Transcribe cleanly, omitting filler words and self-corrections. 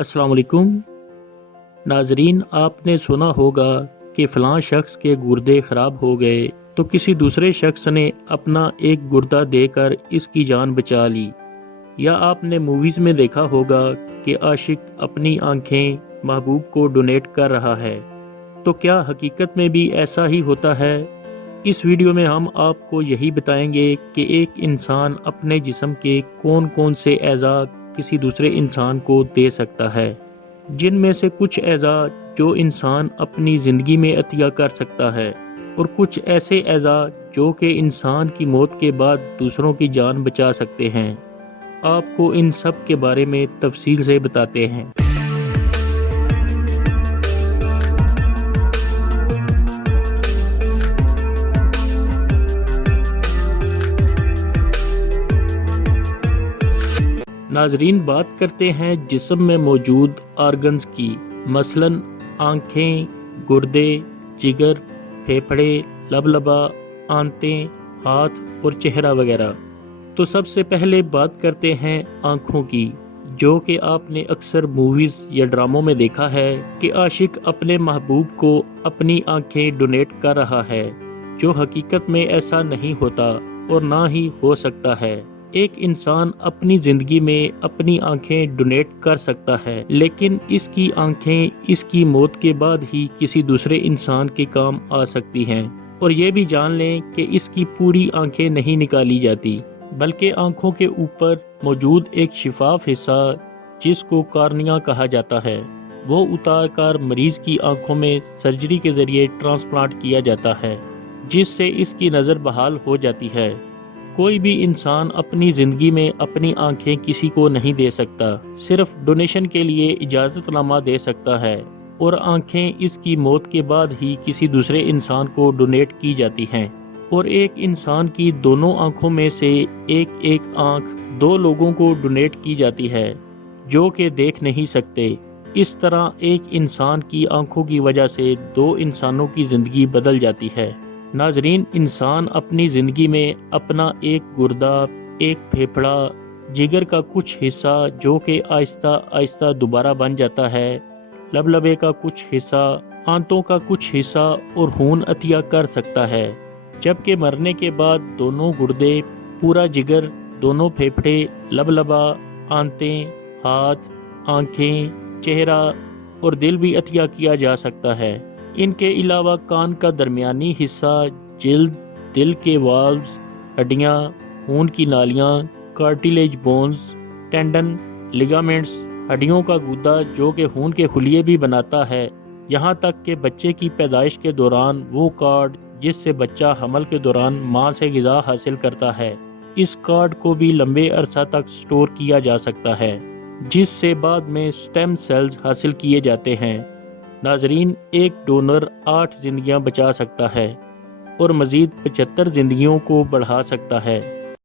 अस्सलाम वालेकुम नाजरीन। आपने सुना होगा कि फ़लाँ शख्स के गुर्दे ख़राब हो गए तो किसी दूसरे शख्स ने अपना एक गुर्दा देकर इसकी जान बचा ली। या आपने मूवीज़ में देखा होगा कि आशिक अपनी आंखें महबूब को डोनेट कर रहा है। तो क्या हकीकत में भी ऐसा ही होता है? इस वीडियो में हम आपको यही बताएंगे कि एक इंसान अपने जिस्म के कौन कौन से एज़ा किसी दूसरे इंसान को दे सकता है, जिनमें से कुछ एज़ा जो इंसान अपनी ज़िंदगी में अतिया कर सकता है और कुछ ऐसे एज़ा जो कि इंसान की मौत के बाद दूसरों की जान बचा सकते हैं। आपको इन सब के बारे में तफसील से बताते हैं। नाजरीन, बात करते हैं जिस्म में मौजूद आर्गन्स की, मसलन आँखें, गुर्दे, जिगर, फेफड़े, लबलबा, आंतें, हाथ और चेहरा वगैरह। तो सबसे पहले बात करते हैं आँखों की, जो कि आपने अक्सर मूवीज़ या ड्रामों में देखा है कि आशिक अपने महबूब को अपनी आँखें डोनेट कर रहा है, जो हकीकत में ऐसा नहीं होता और ना ही हो सकता है। एक इंसान अपनी ज़िंदगी में अपनी आंखें डोनेट कर सकता है, लेकिन इसकी आंखें इसकी मौत के बाद ही किसी दूसरे इंसान के काम आ सकती हैं। और ये भी जान लें कि इसकी पूरी आंखें नहीं निकाली जाती, बल्कि आंखों के ऊपर मौजूद एक शिफाफ हिस्सा, जिसको कॉर्निया कहा जाता है, वो उतार कर मरीज की आंखों में सर्जरी के जरिए ट्रांसप्लांट किया जाता है, जिससे इसकी नज़र बहाल हो जाती है। कोई भी इंसान अपनी ज़िंदगी में अपनी आंखें किसी को नहीं दे सकता, सिर्फ डोनेशन के लिए इजाज़तनामा दे सकता है, और आंखें इसकी मौत के बाद ही किसी दूसरे इंसान को डोनेट की जाती हैं। और एक इंसान की दोनों आंखों में से एक एक आंख दो लोगों को डोनेट की जाती है, जो कि देख नहीं सकते। इस तरह एक इंसान की आंखों की वजह से दो इंसानों की ज़िंदगी बदल जाती है। नाजरीन, इंसान अपनी ज़िंदगी में अपना एक गुर्दा, एक फेफड़ा, जिगर का कुछ हिस्सा जो कि आहिस्ता आहिस्ता दोबारा बन जाता है, लबलबे का कुछ हिस्सा, आंतों का कुछ हिस्सा और खून अतिया कर सकता है, जबकि मरने के बाद दोनों गुर्दे, पूरा जिगर, दोनों फेफड़े, लबलबा, आंतें, हाथ, आँखें, चेहरा और दिल भी अतिया किया जा सकता है। इनके अलावा कान का दरमियानी हिस्सा, जिल्द, दिल के वाल्व्स, हड्डियाँ, खून की नालियाँ, कार्टिलेज बोन्स, टेंडन, लिगामेंट्स, हड्डियों का गुदा जो कि खून के खुलिये भी बनाता है, यहाँ तक कि बच्चे की पैदाइश के दौरान वो कार्ड जिससे बच्चा हमल के दौरान माँ से ग़िज़ा हासिल करता है, इस कार्ड को भी लंबे अरसा तक स्टोर किया जा सकता है, जिससे बाद में स्टेम सेल्स हासिल किए जाते हैं। नाजरीन, एक डोनर 8 जिंदगियां बचा सकता है और मज़ीद 75 जिंदगियों को बढ़ा सकता है।